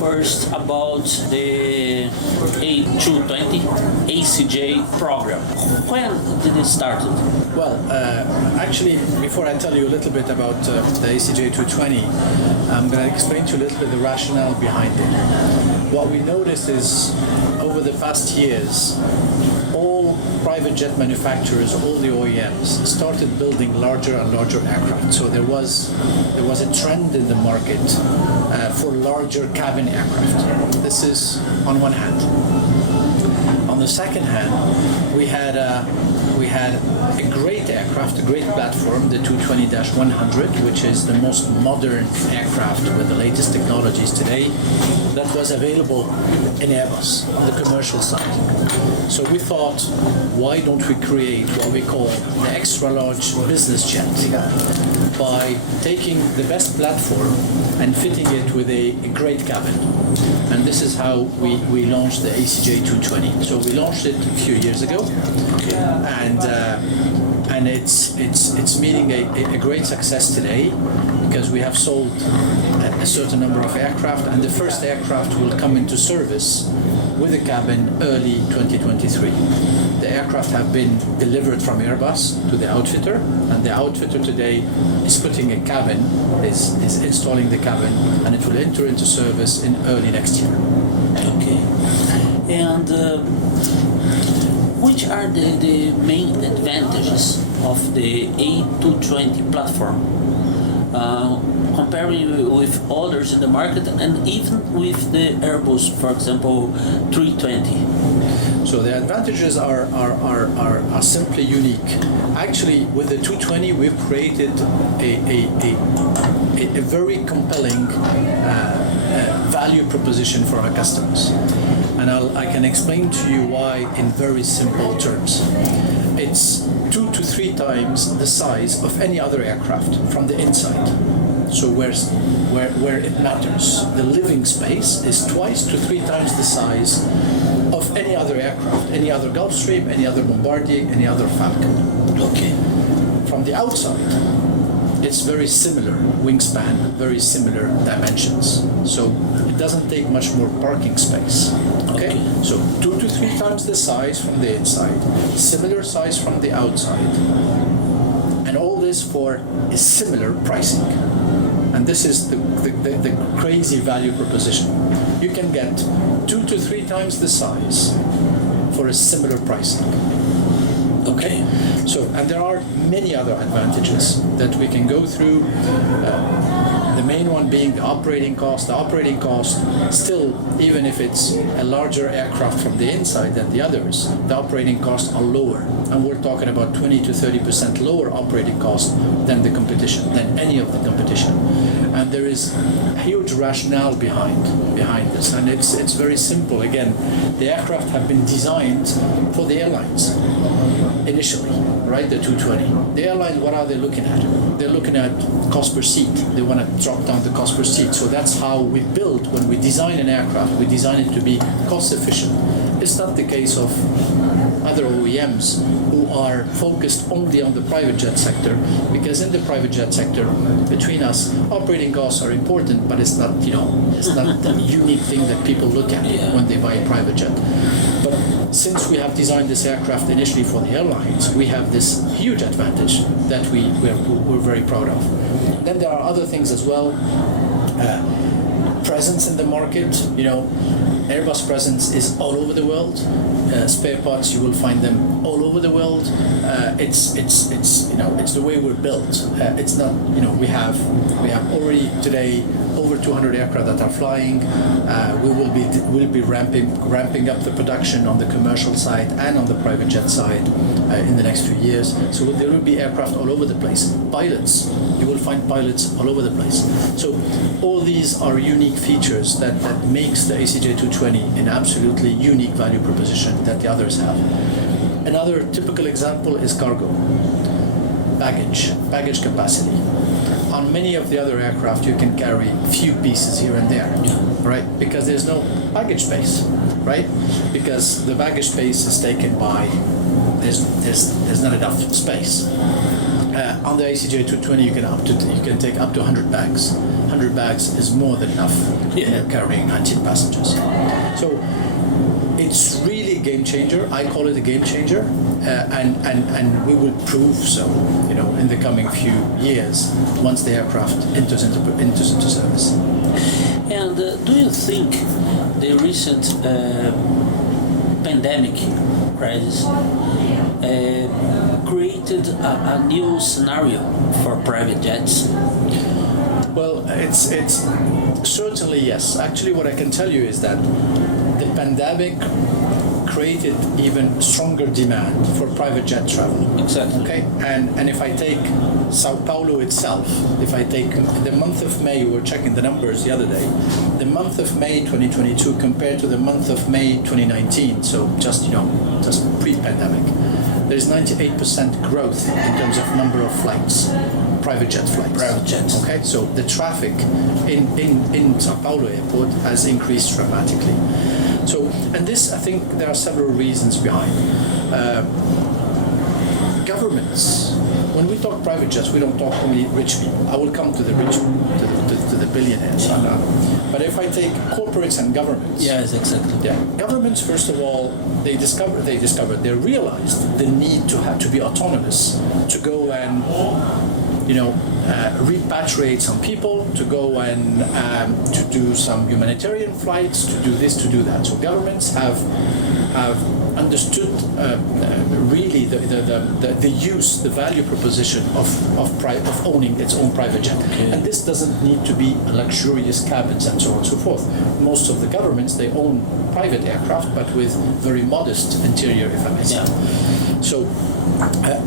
first about the A220 ACJ program. When did it start? Well, actually, before I tell you a little bit about the ACJ 220, I'm going to explain to you a little bit the rationale behind it. What we noticed is over the past years, all private jet manufacturers, all the OEMs, started building larger and larger aircraft. So there was a trend in the market for larger cabin aircraft. This is on one hand. On the second hand, we had a great aircraft, a great platform, the 220-100, which is the most modern aircraft with the latest technologies today, that was available in Airbus on the commercial side. So we thought, why don't we create what we call the extra large business jet by taking the best platform and fitting it with a great cabin. And this is how we launched the ACJ 220. So we launched it a few years ago, and it's meeting a great success today because we have sold a certain number of aircraft, and the first aircraft will come into service with a cabin early 2023. The aircraft have been delivered from Airbus to the outfitter, and the outfitter today is putting a cabin, is installing the cabin, and it will enter into service in early next year. Okay. And which are the main advantages of the A220 platform comparing with others in the market and even with the Airbus, for example, 320? So the advantages are simply unique. Actually, with the 220, we've created a very compelling value proposition for our customers. And I can explain to you why in very simple terms. It's 2 to 3 times the size of any other aircraft from the inside. So where it matters, the living space is 2 to 3 times the size of any other aircraft, any other Gulfstream, any other Bombardier, any other Falcon. Okay. From the outside, it's very similar wingspan, very similar dimensions. So it doesn't take much more parking space. Okay? So 2 to 3 times the size from the inside, similar size from the outside, and all this for a similar pricing. And this is the crazy value proposition. You can get 2 to 3 times the size for a similar pricing. Okay? So, and there are many other advantages that we can go through. The main one being the operating cost. The operating cost still, even if it's a larger aircraft from the inside than the others, the operating costs are lower. And we're talking about 20 to 30% lower operating cost than the competition, than any of the competition. And there is a huge rationale behind this. And it's very simple. Again, the aircraft have been designed for the airlines initially, right? The 220. The airlines, what are they looking at? They're looking at cost per seat. They want to drop down the cost per seat. So that's how we build, when we design an aircraft, we design it to be cost efficient. It's not the case of other OEMs who are focused only on the private jet sector, because in the private jet sector, between us, operating costs are important, but it's not, it's not the unique thing that people look at when they buy a private jet. But since we have designed this aircraft initially for the airlines, we have this huge advantage that we're very proud of. Then there are other things as well. Presence in the market, Airbus presence is all over the world. Spare parts, you will find them all over the world. It's the way we're built. It's not, we have already today over 200 aircraft that are flying. We'll be ramping up the production on the commercial side and on the private jet side in the next few years. So there will be aircraft all over the place. Pilots, you will find pilots all over the place. So all these are unique features that makes the ACJ 220 an absolutely unique value proposition that the others have. Another typical example is cargo, baggage capacity. On many of the other aircraft, you can carry few pieces here and there, right? Because there's no baggage space, right? Because the baggage space is taken by, there's not enough space. On the ACJ 220, you can take up to 100 bags. 100 bags is more than enough carrying 19 passengers. So it's really a game changer. I call it a game changer, and we will prove so, in the coming few years once the aircraft enters into service. And do you think the recent pandemic crisis created a new scenario for private jets? Well, it's certainly yes. Actually, what I can tell you is that the pandemic created even stronger demand for private jet travel. Exactly. Okay, and if I take São Paulo itself, if I take the month of May, we were checking the numbers the other day, the month of May 2022 compared to the month of May 2019, so just pre-pandemic, there's 98% growth in terms of number of flights, private jet flights. Private jets. Okay, so the traffic in São Paulo airport has increased dramatically. So, and this, I think there are several reasons behind. Governments, when we talk private jets, we don't talk only rich people. I will come to the rich, to the billionaires. But if I take corporates and governments. Yes, exactly. Yeah, governments, first of all, they realized the need to be autonomous, to go and repatriate some people, to go and to do some humanitarian flights, to do this, to do that. So governments have understood really the value proposition of owning its own private jet. Okay. And this doesn't need to be luxurious cabins and so on and so forth. Most of the governments, they own private aircraft, but with very modest interior, if I may say. Yeah. So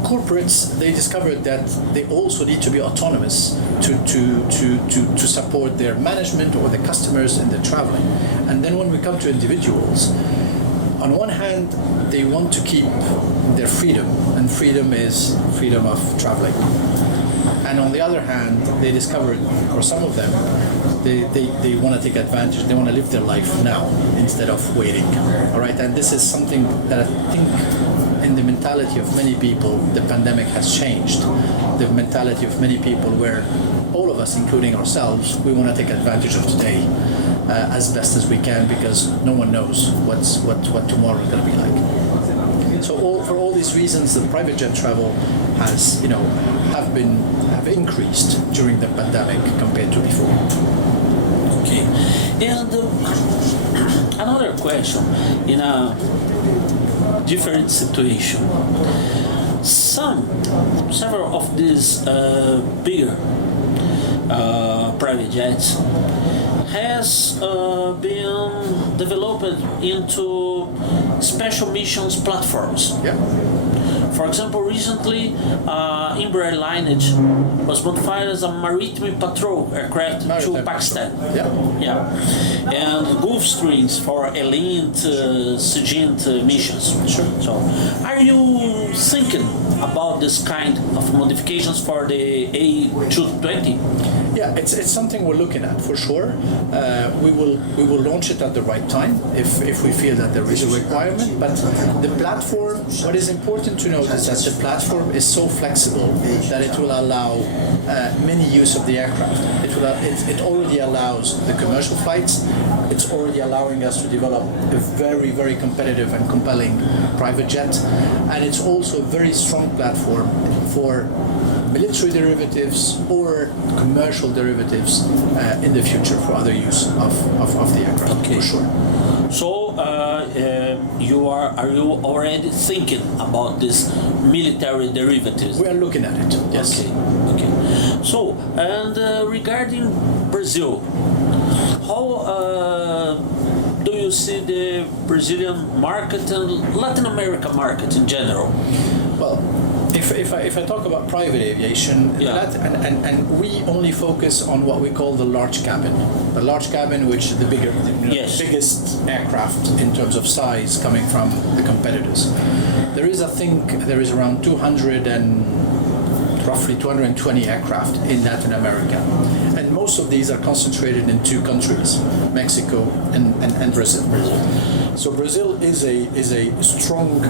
corporates, they discovered that they also need to be autonomous to support their management or the customers in their traveling. And then when we come to individuals, on one hand, they want to keep their freedom, and freedom is freedom of traveling. And on the other hand, they discovered, or some of them, they want to take advantage, they want to live their life now instead of waiting. All right, and this is something that I think in the mentality of many people, the pandemic has changed. The mentality of many people where all of us, including ourselves, we want to take advantage of today as best as we can, because no one knows what tomorrow is going to be like. So for all these reasons, the private jet travel has, have increased during the pandemic compared to before. Okay. And another question, in a different situation. Several of these bigger private jets has been developed into special missions platforms. Yeah. For example, recently, Embraer lineage was modified as a maritime patrol aircraft to Pakistan. Yeah. And Gulfstreams for Elint, SIGINT missions. Sure. So, are you thinking about this kind of modifications for the A220? Yeah, it's something we're looking at for sure. We will launch it at the right time if we feel that there is a requirement. But the platform, what is important to note is that the platform is so flexible that it will allow many use of the aircraft. It already allows the commercial flights. It's already allowing us to develop a very, very competitive and compelling private jet, and it's also a very strong platform for military derivatives or commercial derivatives in the future for other use of the aircraft. Okay. For sure. So, are you already thinking about this military derivatives? We are looking at it. Yes. Okay. So, and regarding Brazil, how do you see the Brazilian market and Latin America market in general? Well, if I talk about private aviation, and we only focus on what we call the large cabin. The large cabin, which is the biggest aircraft in terms of size coming from the competitors. There is around roughly 220 aircraft in Latin America. And most of these are concentrated in two countries, Mexico and Brazil. So Brazil is a strong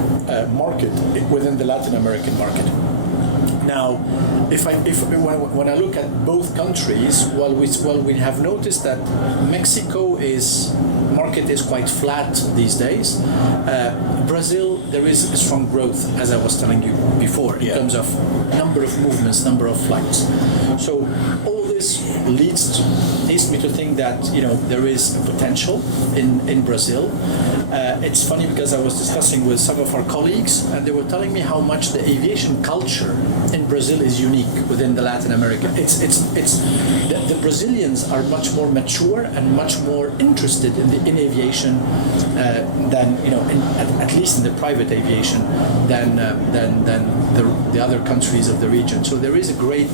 market within the Latin American market. Now, when I look at both countries, we have noticed that Mexico market is quite flat these days. Brazil, there is a strong growth, as I was telling you before, in terms of number of movements, number of flights. So all this leads me to think that there is potential in Brazil. It's funny because I was discussing with some of our colleagues, and they were telling me how much the aviation culture in Brazil is unique within the Latin America. The Brazilians are much more mature and much more interested in aviation than at least in the private aviation than the other countries of the region. So there is a great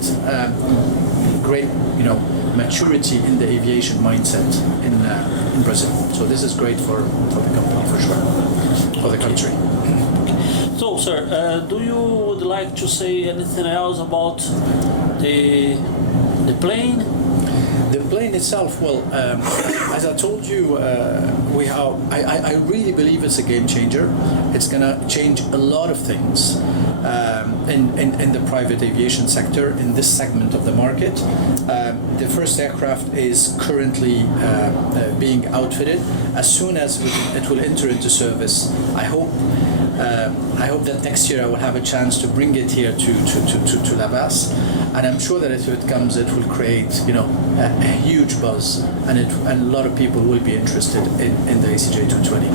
maturity in the aviation mindset in Brazil. So this is great for the company for sure, for the country. So, sir, do you would like to say anything else about the plane? The plane itself, well, as I told you, I really believe it's a game changer. It's going to change a lot of things in the private aviation sector, in this segment of the market. The first aircraft is currently being outfitted. As soon as it will enter into service, I hope that next year I will have a chance to bring it here to LABACE, and I'm sure that if it comes, it will create a huge buzz, and a lot of people will be interested in the ACJ 220.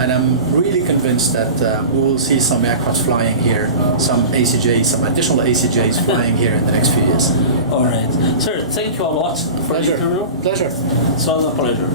And I'm really convinced that we will see some aircraft flying here, some additional ACJs flying here in the next few years. All right, sir. Thank you a lot for the interview. Pleasure. It was a pleasure.